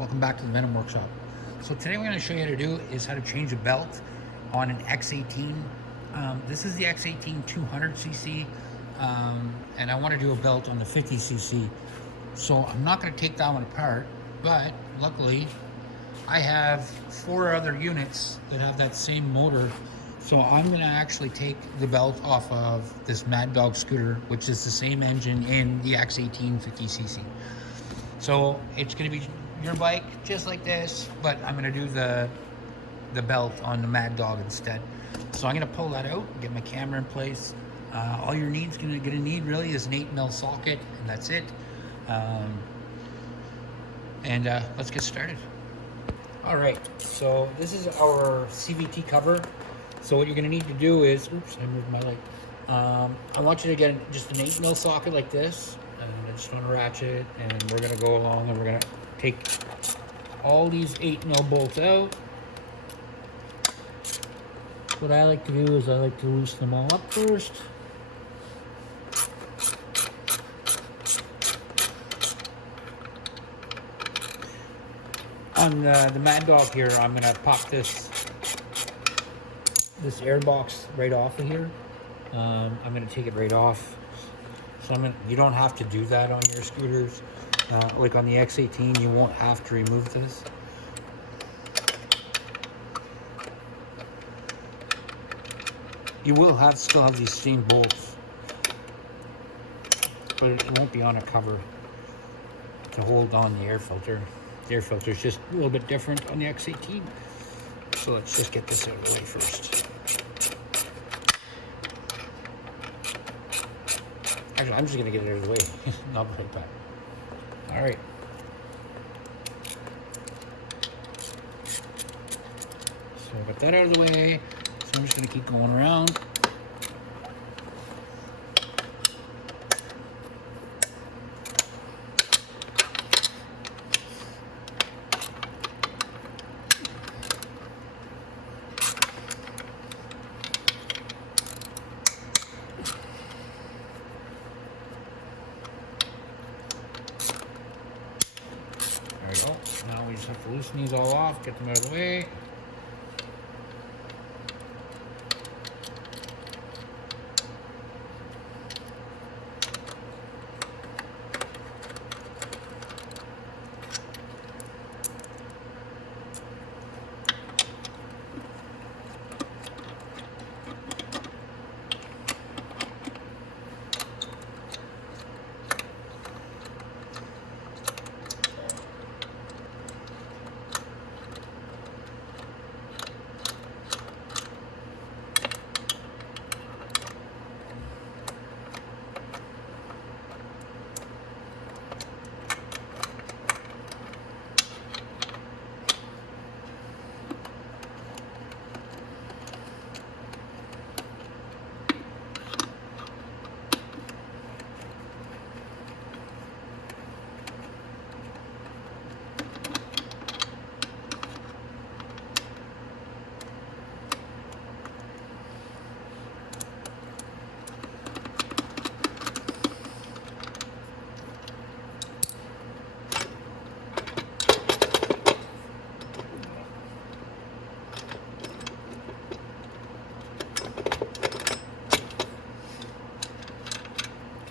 Welcome back to the Venom Workshop. So today what I'm going to show you how to do is how to change a belt on an X18. This is the X18 200cc, and I want to do a belt on the 50cc. So I'm not going to take that one apart, but luckily I have 4 other units that have that same motor. So I'm going to actually take the belt off of this Mad Dog scooter, which is the same engine in the X18 50cc. So it's going to be your bike just like this, but I'm going to do the belt on the Mad Dog instead. So I'm going to pull that out, get my camera in place. All you're gonna need really is an 8mm socket, and that's it. Let's get started. All right, so this is our CVT cover. So what you're going to need to do is, oops, I moved my light. I want you to get just an 8mm socket like this, and I just want to ratchet, and we're going to go along and we're going to take all these 8mm bolts out. What I like to do is I like to loosen them all up first. On the Mad Dog here, I'm going to pop this air box right off of here. I'm going to take it right off. So you don't have to do that on your scooters. Like on the X18, you won't have to remove this. You will still have these same bolts, but it won't be on a cover to hold on the air filter. The air filter is just a little bit different on the X18. So let's just get this out of the way first. Actually, I'm just going to get it out of the way. I'll be right back. All right. So I got that out of the way. So I'm just going to keep going around. Now we just have to loosen these all off, get them out of the way.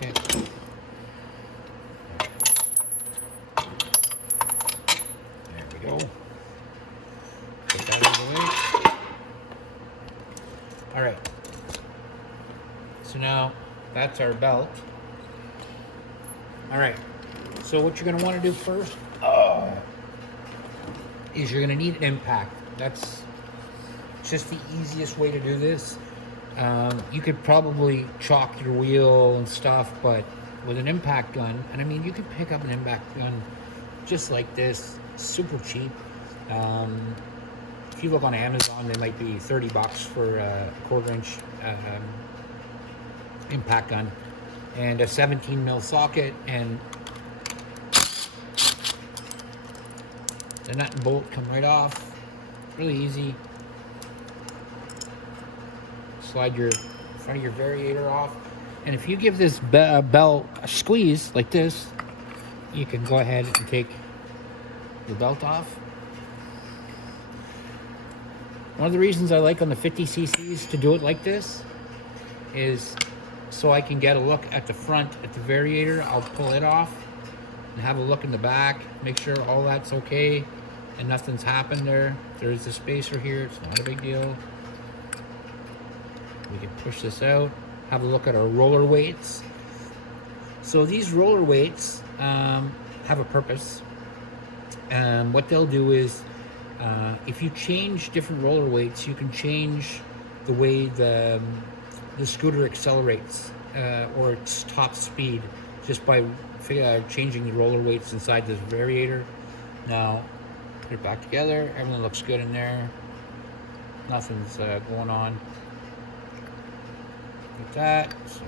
Okay. There we go. Put that out of the way. All right. So now that's our belt. All right. So what you're going to want to do first is you're going to need an impact. That's just the easiest way to do this. You could probably chalk your wheel and stuff, but with an impact gun, and I mean, you could pick up an impact gun just like this, super cheap. If you look on Amazon, they might be $30 for a 1/4-inch impact gun and a 17mm socket, and the nut and bolt come right off. Really easy. Slide your front of your variator off, and if you give this belt a squeeze like this, you can go ahead and take the belt off. One of the reasons I like on the 50cc's to do it like this is so I can get a look at the front at the variator. I'll pull it off and have a look in the back, make sure all that's okay and nothing's happened there. There's a spacer here, it's not a big deal. We can push this out, have a look at our roller weights. So these roller weights have a purpose. What they'll do is, if you change different roller weights, you can change the way the scooter accelerates or its top speed just by changing the roller weights inside this variator. Now, put it back together. Everything looks good in there. Nothing's going on with that. So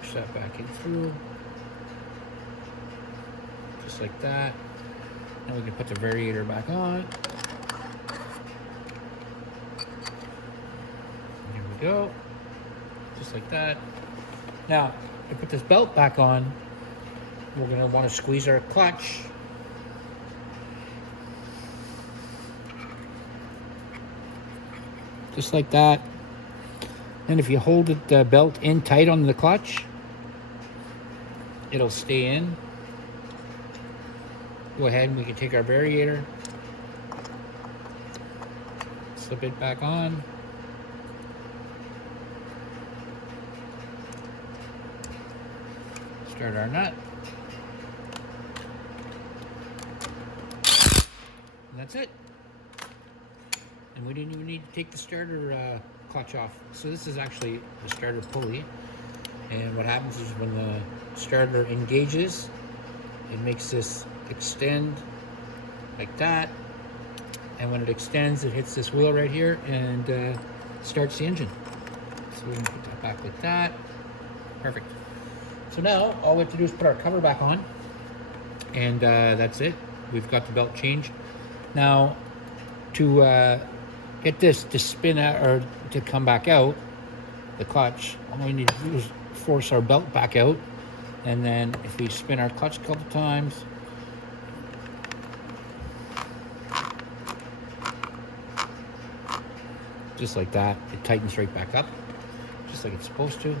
push that back in through, just like that. Now we can put the variator back on. Here we go, just like that. Now, to put this belt back on, we're going to want to squeeze our clutch. Just like that. And if you hold it, the belt in tight on the clutch, it'll stay in. Go ahead and we can take our variator, slip it back on. Start our nut. And that's it. And we didn't even need to take the starter clutch off. So this is actually the starter pulley. And what happens is when the starter engages, it makes this extend like that. And when it extends, it hits this wheel right here and starts the engine. So we can put that back like that. Perfect. So now all we have to do is put our cover back on. And that's it. We've got the belt changed. Now, to get this to spin out or to come back out, the clutch, all we need to do is force our belt back out. And then if we spin our clutch a couple times, just like that, it tightens right back up, just like it's supposed to.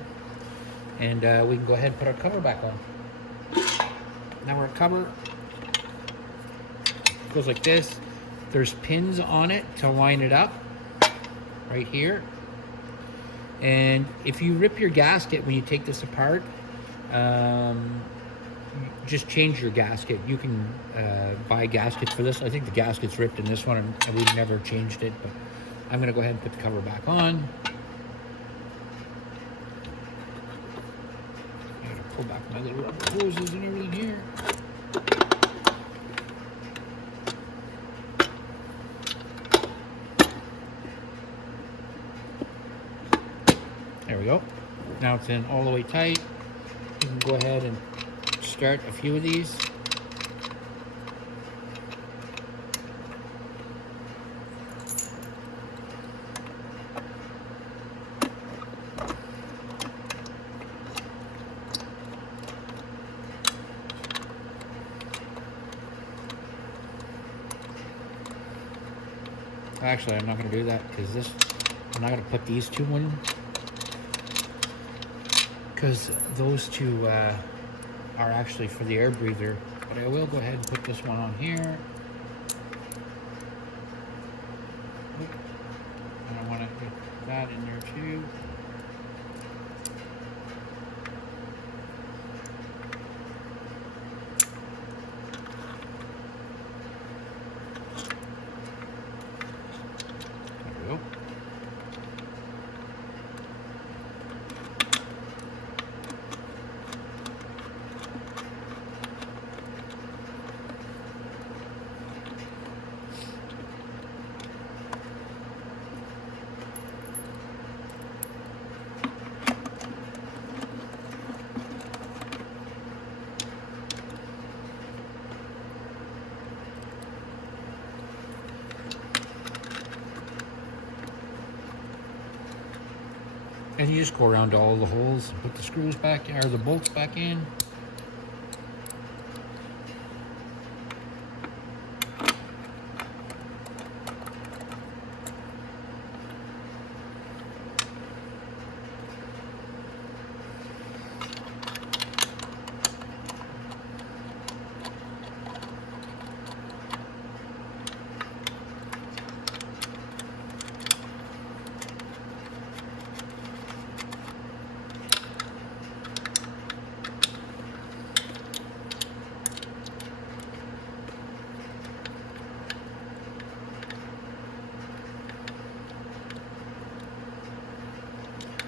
And we can go ahead and put our cover back on. Now our cover goes like this. There's pins on it to line it up right here. And if you rip your gasket when you take this apart, just change your gasket. You can buy gaskets for this. I think the gasket's ripped in this one and we've never changed it, but I'm gonna go ahead and put the cover back on. I gotta pull back my little rubber hoses and everything here. There we go. Now it's in all the way tight. You can go ahead and start a few of these. Actually, I'm not going to do that because I'm not going to put these two in, because those two are actually for the air breather. But I will go ahead and put this one on here. And I want to put that in there too. And you just go around to all the holes and put the screws back in, or the bolts back in.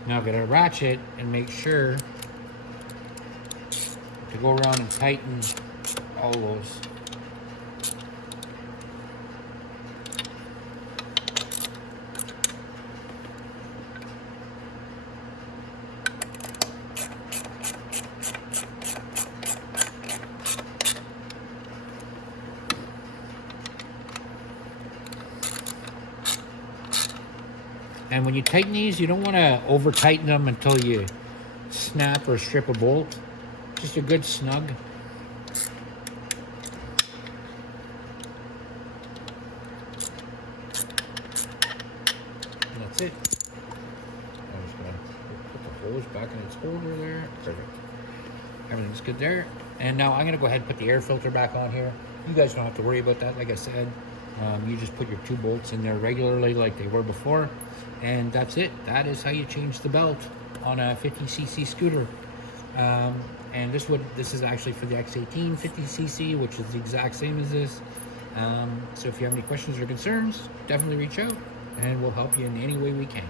Now I'm gonna ratchet and make sure to go around and tighten all those. And when you tighten these, you don't want to over tighten them until you snap or strip a bolt. Just a good snug. And that's it. I'm just going to put the hose back in its holder there. Perfect. Everything's good there. And now I'm going to go ahead and put the air filter back on here. You guys don't have to worry about that, like I said. You just put your 2 bolts in there regularly like they were before. And that's it. That is how you change the belt on a 50cc scooter. And this is actually for the X18 50cc, which is the exact same as this. So if you have any questions or concerns, definitely reach out and we'll help you in any way we can.